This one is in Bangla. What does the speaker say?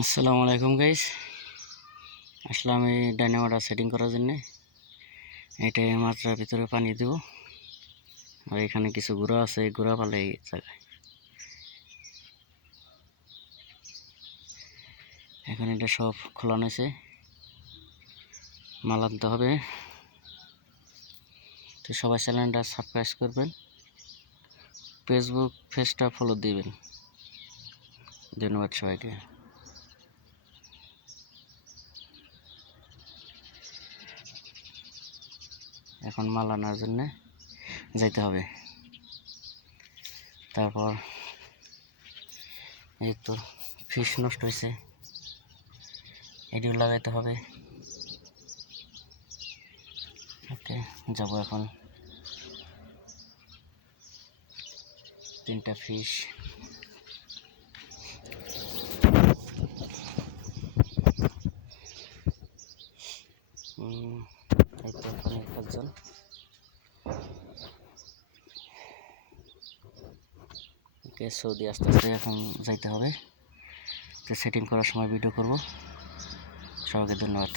আসসালামু আলাইকুম গাইস আসলাম এই ডাইনামাটা সেটিং করার জন্যে। এটা মাত্রার ভিতরে পানি দেব। আর এখানে কিছু গুঁড়া আছে গুঁড়া পালে এই জায়গায়। এখন এটা সব খোলানো হয়েছে। মাল আনতে হবে। তো সবাই চ্যানেলটা সাবস্ক্রাইব করবেন। ফেসবুক পেজটা ফলো দিবেন। ধন্যবাদ সবাইকে। এখন মাল আনার জন্যে যাইতে হবে। তারপর এই তো ফিশ নষ্ট হয়েছে। এটিও লাগাইতে হবে। ওকে, যাব এখন। তিনটা ফিশ এই তো ওকে, সৌদি আস্তে আস্তে এখন যাইতে হবে। তো সেটিং করার সময় ভিডিও করব। সবাইকে ধন্যবাদ।